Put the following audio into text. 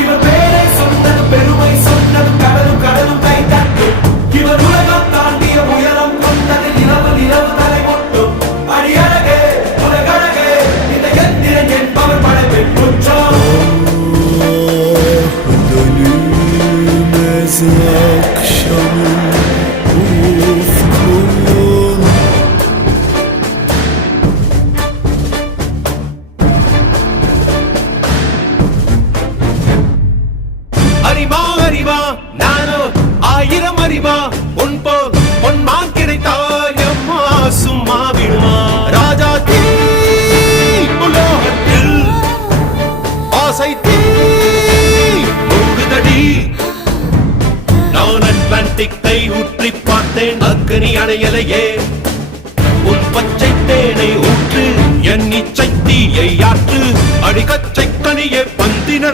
இவர் பேரை சொன்னது பெருமை சொன்னது கடலும் கடலும் கை தட்டும் இவர் உலகம் தாண்டிய உயரம் கொண்டது நிலவு நிலவு தலை மொட்டும் அடியழகே உலகழகே இந்த எந்திரன் என்பவர் படைப்பின் குற்றம் அறிவா அறிவா நானோ ஆயிரம் அறிவா உன் போல் பொன்மான் கிடைத்தாயம்மா சும்மா விடுமா ராஜா தீ உலோகத்தில் ஆசை தீ மூடுதடி நான் அட்லாண்டிக்கை ஊற்றி பார்த்தேன் அக்கனி அணையலையே உன் பச்சை தேனை ஊற்று என் இச்சை தீயை ஆற்று அடிக்கச்சை கனியே பந்தின